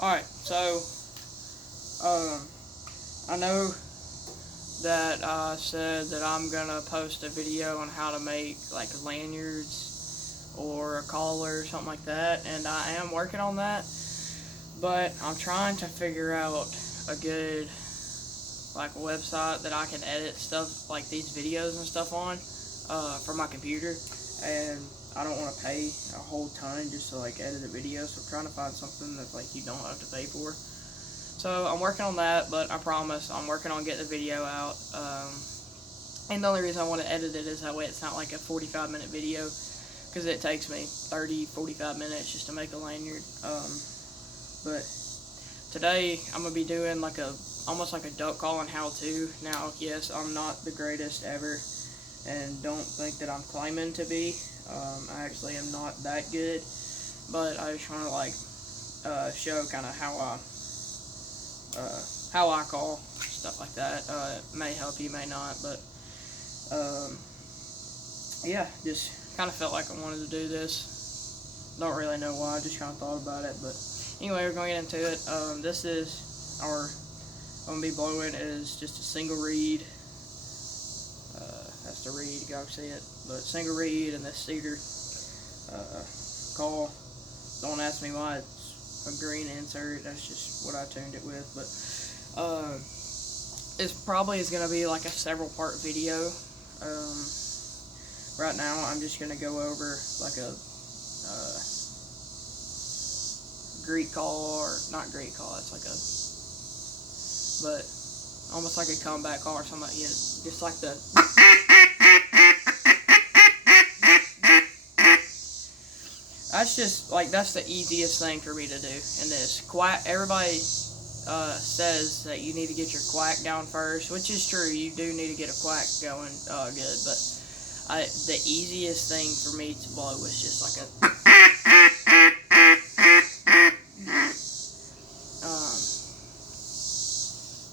Alright, so, I know that I said that I'm gonna post a video on how to make, like, lanyards or a collar or something like that, and I am working on that, but I'm trying to figure out a good, like, website that I can edit stuff, like these videos and stuff on, for my computer, and I don't want to pay a whole ton just to, like, edit a video, so I'm trying to find something that, like, you don't have to pay for. So I'm working on that, but I promise I'm working on getting the video out. And the only reason I want to edit it is that way it's not like a 45-minute video, because it takes me 30-45 minutes just to make a lanyard. But today I'm gonna be doing like almost like a duck calling how-to. Now, yes, I'm not the greatest ever, and don't think that I'm claiming to be. I actually am not that good, but I just want to, like, show kind of how I call, stuff like that. It may help you, may not, but yeah, just kind of felt like I wanted to do this. Don't really know why, just kind of thought about it. But anyway, we're going to get into it. This is our, I'm going to be blowing is just a single reed. That's the reed, you gotta see it, but single reed and this cedar call. Don't ask me why it's a green insert, that's just what I tuned it with. But it probably is going to be like a several part video. Right now I'm just going to go over like a Greek call, or not Greek call, it's like but almost like a comeback call or something, yeah, just like the that's just like, that's the easiest thing for me to do in this. Quack, everybody says that you need to get your quack down first, which is true. You do need to get a quack going good, but the easiest thing for me to blow was just like a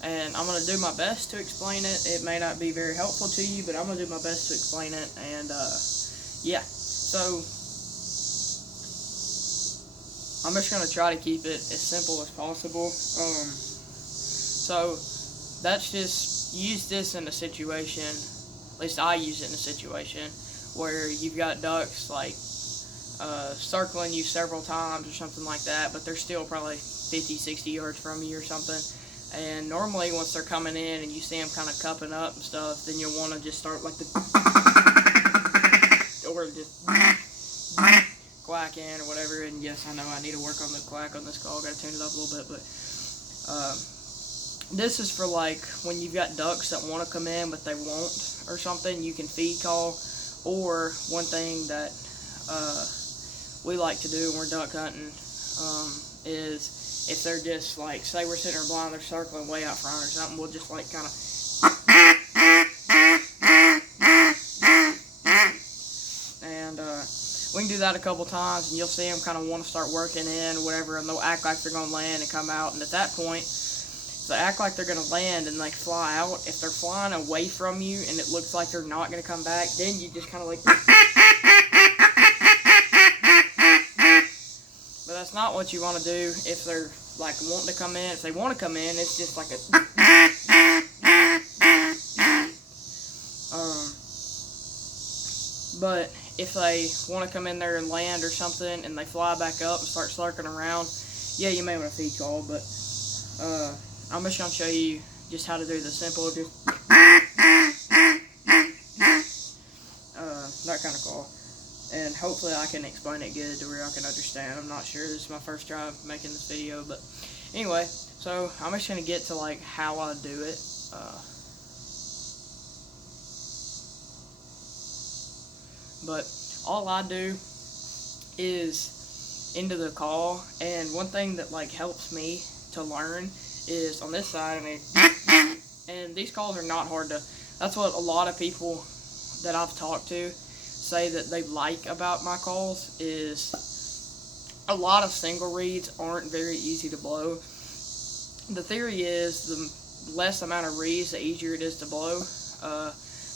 and I'm going to do my best to explain it. It may not be very helpful to you, but I'm going to do my best to explain it. And yeah, so I'm just going to try to keep it as simple as possible. So that's just, use this in a situation, at least I use it in a situation, where you've got ducks like circling you several times or something like that, but they're still probably 50-60 yards from you or something. And normally once they're coming in and you see them kind of cupping up and stuff, then you'll want to just start like the or just quacking or whatever. And yes, I know I need to work on the quack on this call, gotta tune it up a little bit, but this is for like when you've got ducks that want to come in but they won't or something. You can feed call. Or one thing that we like to do when we're duck hunting is if they're just like, say we're sitting there blind, they're circling way out front or something, we'll just like kind of and we can do that a couple times, and you'll see them kind of want to start working in or whatever, and they'll act like they're going to land and come out. And at that point, if they act like they're going to land and they fly out, if they're flying away from you and it looks like they're not going to come back, then you just kind of like but that's not what you want to do if they're like wanting to come in. If they want to come in, it's just like a but if they want to come in there and land or something and they fly back up and start circling around, yeah, you may want to feed call. But I'm just going to show you just how to do the simple, just that kind of call. And hopefully I can explain it good to where I can understand. I'm not sure, this is my first try making this video, but anyway, so I'm just going to get to like how I do it. But all I do is into the call, and one thing that like helps me to learn is on this side, I mean, and these calls are not hard to, that's what a lot of people that I've talked to say that they like about my calls, is a lot of single reeds aren't very easy to blow. The theory is the less amount of reeds, the easier it is to blow.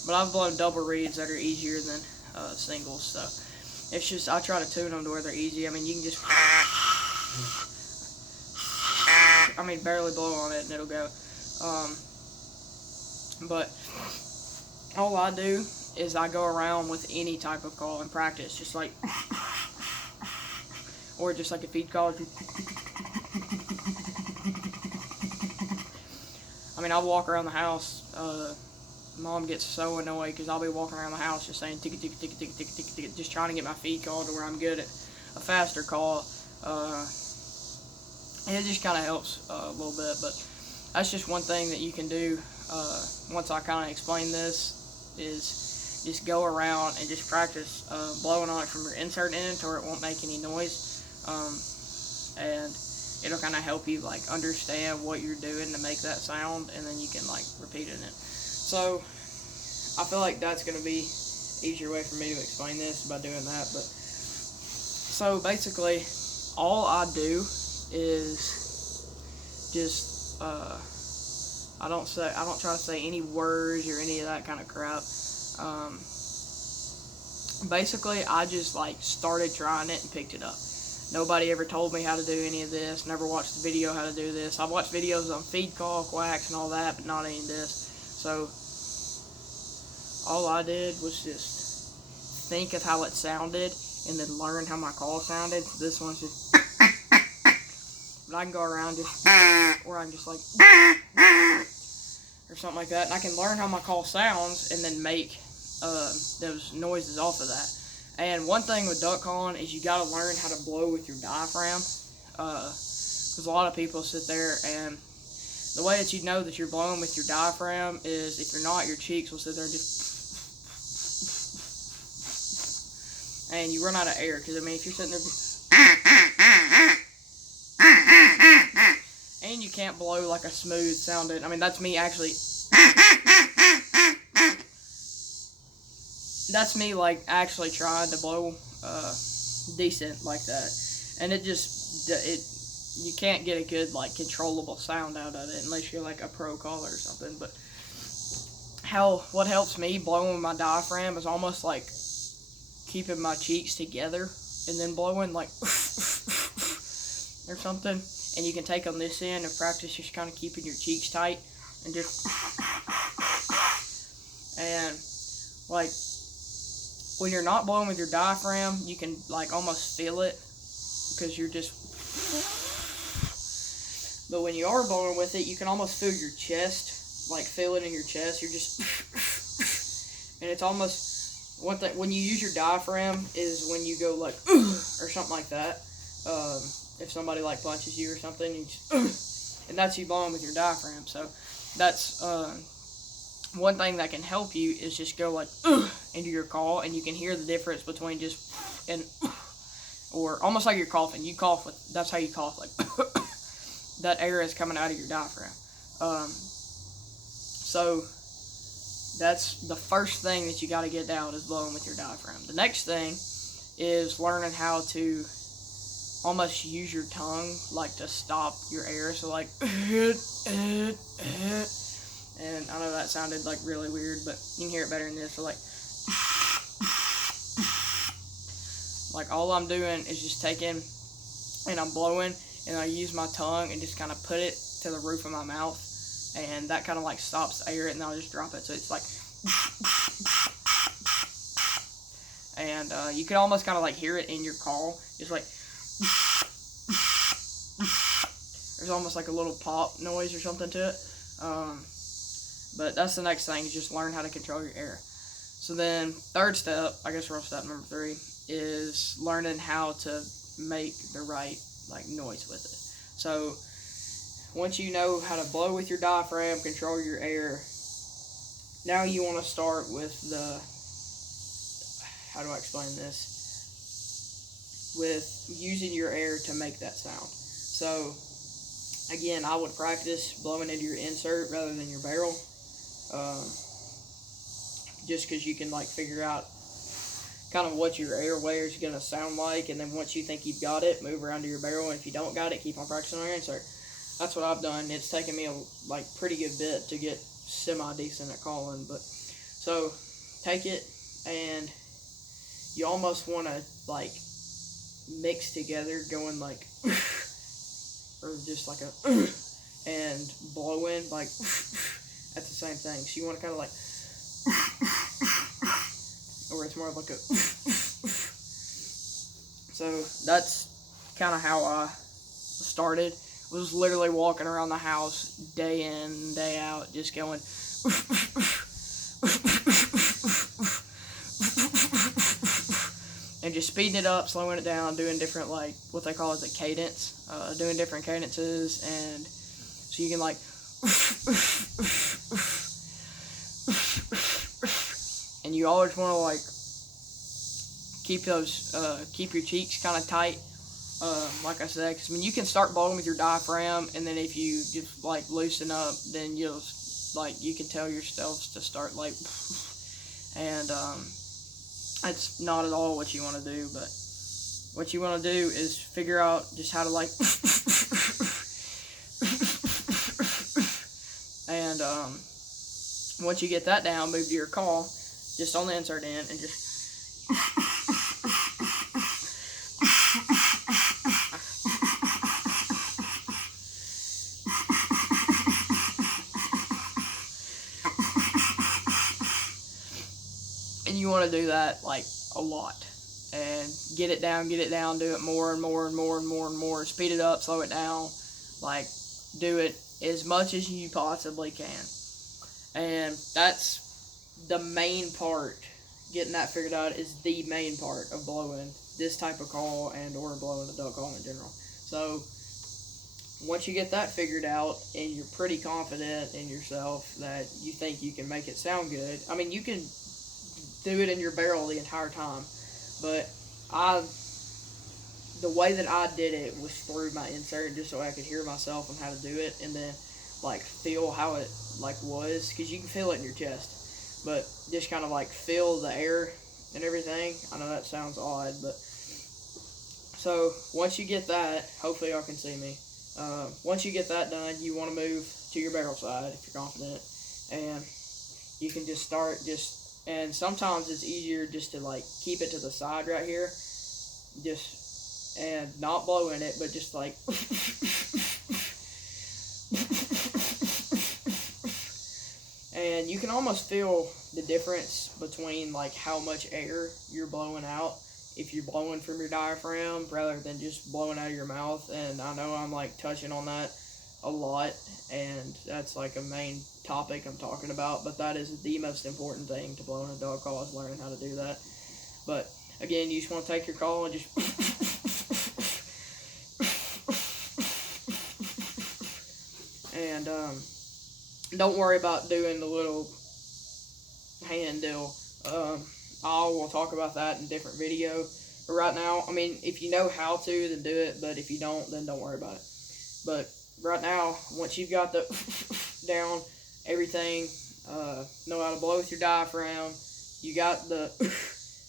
But I've blown double reeds that are easier than singles, so it's just, I try to tune them to where they're easy. I mean, you can just barely blow on it and it'll go. But all I do is I go around with any type of call and practice, just like, or just like a feed call. I'll walk around the house. Mom gets so annoyed because I'll be walking around the house just saying tick tick tick tick tick tick tick, just trying to get my feed call to where I'm good at a faster call. And it just kind of helps a little bit, but that's just one thing that you can do. Once I kind of explain this, is just go around and just practice blowing on it from your insert end to where it won't make any noise, and it'll kind of help you like understand what you're doing to make that sound, and then you can like repeat it. So I feel like that's going to be easier way for me to explain this by doing that. But so basically all I do is just I don't try to say any words or any of that kind of crap. Basically I just like started trying it and picked it up. Nobody ever told me how to do any of this. Never watched the video how to do this. I've watched videos on feed call, quacks, and all that, but not any of this. So all I did was just think of how it sounded and then learn how my call sounded. So this one's just, but I can go around just, or I can just like, or something like that, and I can learn how my call sounds and then make those noises off of that. And one thing with duck calling is you gotta learn how to blow with your diaphragm, because a lot of people sit there, and the way that you know that you're blowing with your diaphragm is if you're not, your cheeks will sit there and just, and you run out of air. Because if you're sitting there and you can't blow like a smooth sounding, that's me actually, that's me like actually trying to blow decent like that, and you can't get a good like controllable sound out of it unless you're like a pro caller or something. But what helps me blowing with my diaphragm is almost like keeping my cheeks together and then blowing like or something. And you can take on this end and practice just kind of keeping your cheeks tight and just, and like when you're not blowing with your diaphragm, you can like almost feel it because you're just, but when you are blowing with it, you can almost feel your chest, like feel it in your chest. You're just, and it's almost, one thing when you use your diaphragm is when you go like or something like that. If somebody like punches you or something, you just, and that's you blowing with your diaphragm. So that's one thing that can help you is just go like into your call, and you can hear the difference between just and or almost like you're coughing. You cough with, that's how you cough, like that air is coming out of your diaphragm. So that's the first thing that you got to get out, is blowing with your diaphragm. The next thing is learning how to almost use your tongue like to stop your air. So like and I know that sounded like really weird, but you can hear it better than this. So like all I'm doing is just taking and I'm blowing, and I use my tongue and just kind of put it to the roof of my mouth, and that kind of like stops air, and then I'll just drop it. So it's like, and you can almost kind of like hear it in your call. It's like, there's almost like a little pop noise or something to it. But that's the next thing, is just learn how to control your air. So then third step, I guess we're on step number 3, is learning how to make the right like noise with it. So once you know how to blow with your diaphragm, control your air, now you want to start with the, how do I explain this? With using your air to make that sound. So again, I would practice blowing into your insert rather than your barrel, just because you can like figure out kind of what your airway is going to sound like, and then once you think you've got it, move around to your barrel, and if you don't got it, keep on practicing on your insert. That's what I've done. It's taken me a like pretty good bit to get semi-decent at calling, but so take it, and you almost want to like mix together, going like or just like a and blowing like at the same thing. So you want to kind of like, or it's more of like a. So that's kind of how I started. Was literally walking around the house day in, day out, just going. And just speeding it up, slowing it down, doing different, like, what they call as a cadence, doing different cadences, and so you can, like, and you always want to, like, keep your cheeks kind of tight, like I said, because, I mean, you can start blowing with your diaphragm, and then if you just, like, loosen up, then you'll, like, you can tell yourself to start, like, and, that's not at all what you want to do, but what you want to do is figure out just how to, like, and, once you get that down, move to your call, just on the insert end, and just, and you want to do that, like, a lot, and get it down, do it more and more and more and more and more, speed it up, slow it down, like, do it as much as you possibly can, and that's the main part. Getting that figured out is the main part of blowing this type of call and or blowing a duck call in general. So once you get that figured out and you're pretty confident in yourself that you think you can make it sound good, I mean, you can do it in your barrel the entire time, but the way that I did it was through my insert, just so I could hear myself on how to do it, and then like feel how it like was, because you can feel it in your chest, but just kind of like feel the air and everything. I know that sounds odd, but so once you get that, hopefully y'all can see me. Once you get that done, you want to move to your barrel side if you're confident, and you can just start and sometimes it's easier just to like keep it to the side right here, and not blow in it, but just like and you can almost feel the difference between like how much air you're blowing out if you're blowing from your diaphragm rather than just blowing out of your mouth. And I know I'm like touching on that a lot, and that's like a main topic I'm talking about, but that is the most important thing to blowing a dog call, is learning how to do that. But again, you just want to take your call and just and don't worry about doing the little hand deal. I will talk about that in a different video. But right now, I mean, if you know how to, then do it, but if you don't, then don't worry about it. But right now, once you've got the down, everything, know how to blow with your diaphragm, you got the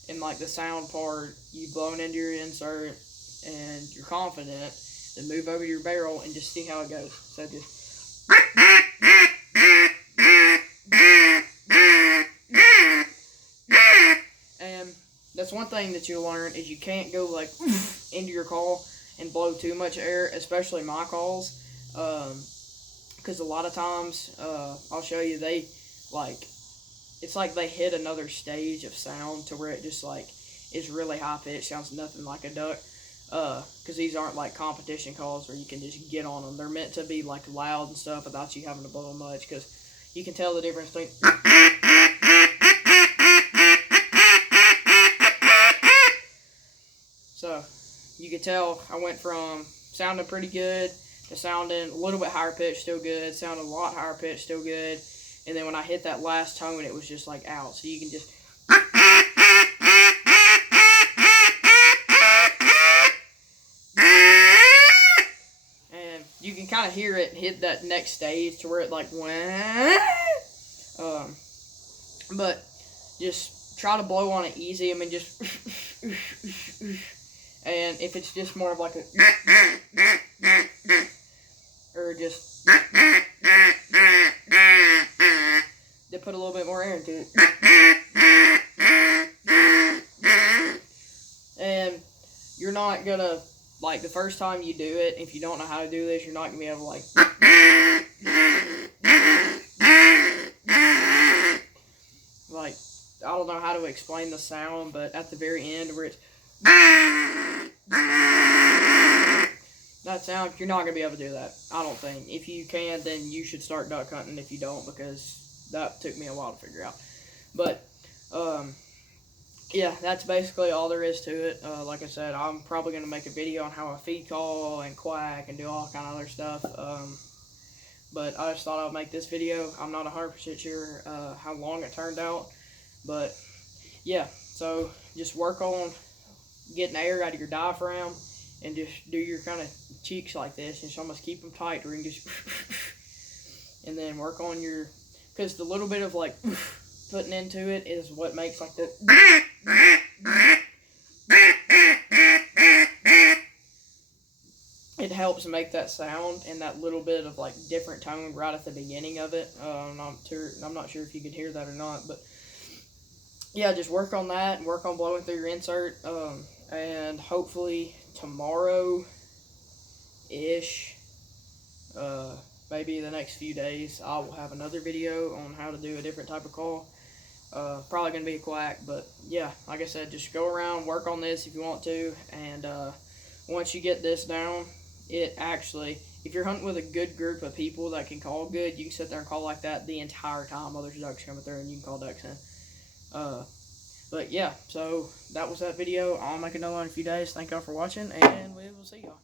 and like the sound part, you've blown into your insert, and you're confident, then move over to your barrel and just see how it goes. So just and that's one thing that you'll learn, is you can't go like into your call and blow too much air, especially my calls, because a lot of times, I'll show you, they like, it's like they hit another stage of sound to where it just like is really high pitched, sounds nothing like a duck, because these aren't like competition calls where you can just get on them. They're meant to be like loud and stuff without you having to blow much, because you can tell the difference between so you can tell I went from sounding pretty good to sounding a little bit higher pitched, still good, sounding a lot higher pitched, still good, and then when I hit that last tone, it was just like out. So you can just and you can kind of hear it hit that next stage to where it like went. But just try to blow on it easy. I mean, just and if it's just more of like a or just they put a little bit more air into it. And you're not gonna, like, the first time you do it, if you don't know how to do this, you're not gonna be able to, like, don't know how to explain the sound, but at the very end where it's that sound, you're not going to be able to do that, I don't think. If you can, then you should start duck hunting if you don't, because that took me a while to figure out. But, yeah, that's basically all there is to it. Like I said, I'm probably going to make a video on how I feed call and quack and do all kind of other stuff. But I just thought I'd make this video. I'm not 100% sure how long it turned out. But, yeah, so just work on getting air out of your diaphragm and just do your kind of cheeks like this. And just almost keep them tight where you can just and then work on your, because the little bit of like putting into it is what makes like the it helps make that sound and that little bit of like different tone right at the beginning of it. I'm not sure if you could hear that or not, but yeah, just work on that and work on blowing through your insert. And hopefully tomorrow-ish, maybe the next few days, I will have another video on how to do a different type of call. Probably going to be a quack, but yeah, like I said, just go around, work on this if you want to, and once you get this down, it actually, if you're hunting with a good group of people that can call good, you can sit there and call like that the entire time while there's ducks coming through and you can call ducks in. But yeah, so that was that video. I'll make another one in a few days. Thank y'all for watching, and we will see y'all.